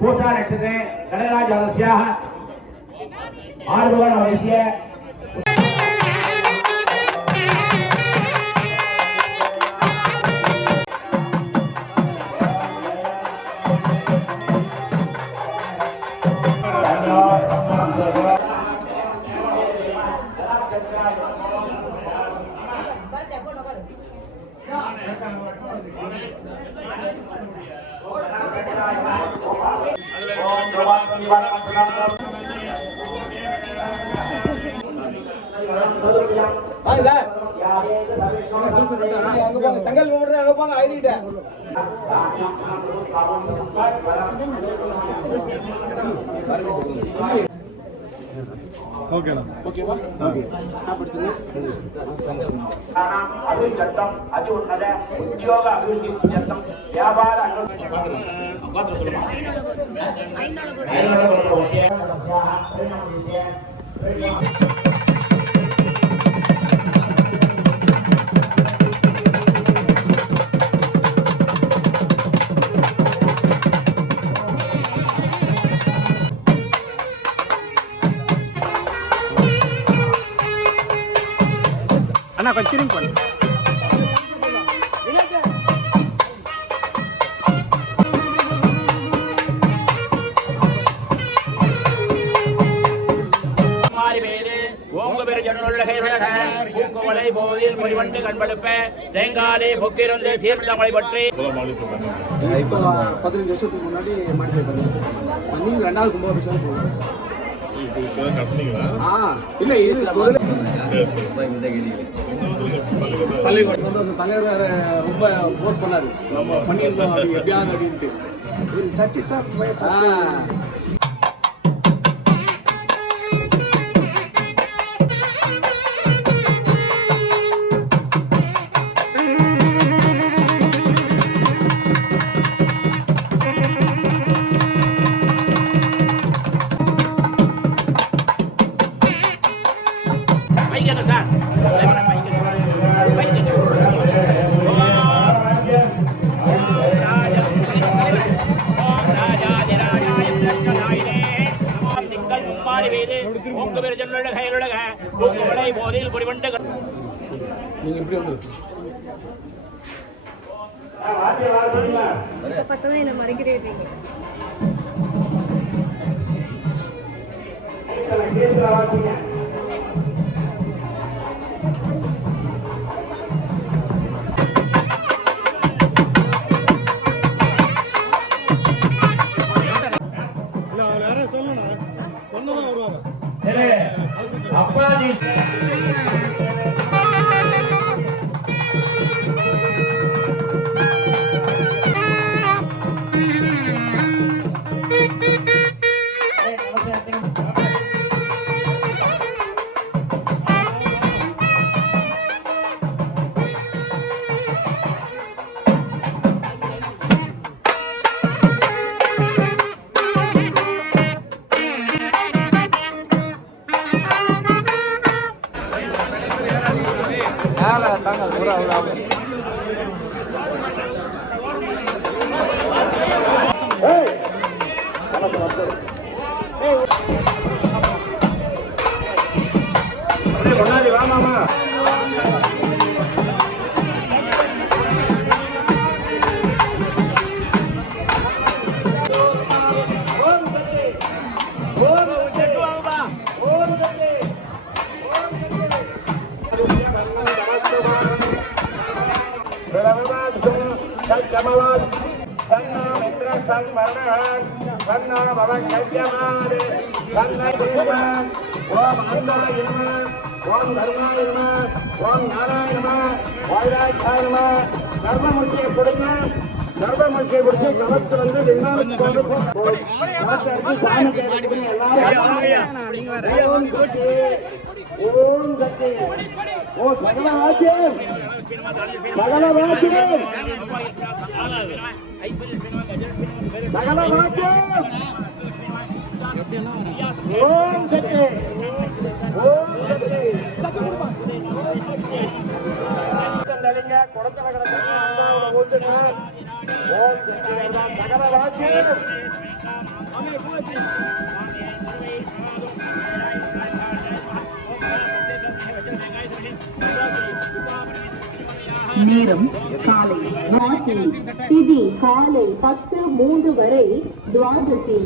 पूषा नक्षत्रे गणराजस्य आर्भवनवस्य संगल ID ఓకేనా ఓకేవా stop పెడుతుంది అభివృద్ధి చట్టం అది ఉన్నదే ఉద్యోగ అభివృద్ధి చట్టం వ్యాపార అన్న కొంచెం తిరిగిపోండి தேங்காலே பொக்கிருந்து சீர்தமலை பற்றி இப்போ 15 வருஷத்துக்கு முன்னாடி மாடிஃபை பண்ணி ரெண்டாவது கும்பாபிஷேகம் போகும். இல்ல இது பள்ளிக்கூட சந்தோஷம். தலைவர் வேற ரொம்ப போஸ்ட் பண்ணாரு, நம்ம பண்ணியிருந்தோம் அப்படி எப்படியாவது அப்படின்ட்டு. சச்சி சார் நீங்க எப்படி வந்து பத்தவே என்ன மறைக்கிறீங்க. அப்பாஜி வாங்க குடத்துல கிடக்க ஊத்துங்க. ஓம் சக்தி சகல வாக்கியம் நேரம் காலை துவாதசி திதி காலை 10:03 வரை துவாதசி.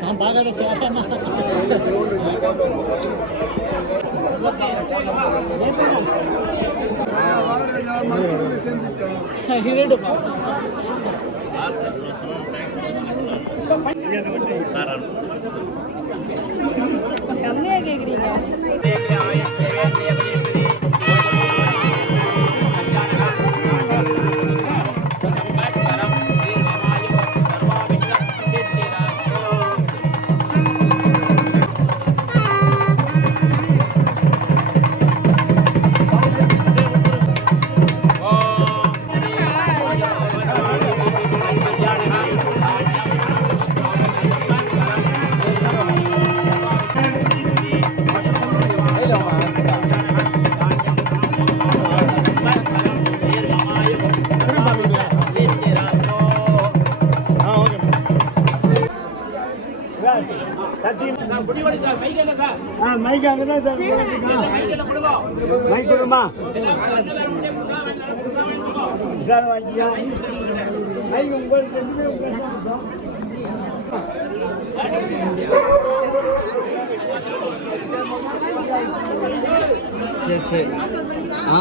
நான் பார்க்காத சோகமா கம்மியா கேக்குறீங்க. மைக் அங்கதான் சார் மைக் கொடுமா சார் வாங்கியா மைக் உங்களுக்கு சரி சரி ஆ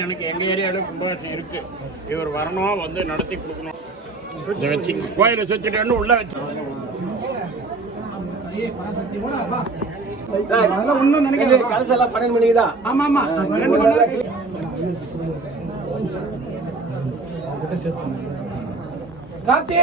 எனக்கு எங்கள் ஏரியாவில் கும்பாபிஷேகம் இருக்கு. இவர் வரணும், வந்து நடத்தி கொடுக்கணும். இதை வச்சு கோயிலை சுற்றிட்டு உள்ள வச்சு ஒன்றும் நினைக்கிறேன். கலசெல்லாம் 12 மணிக்கு தான். ஆமா ஆமா 2 மணி நேரம். கார்த்தி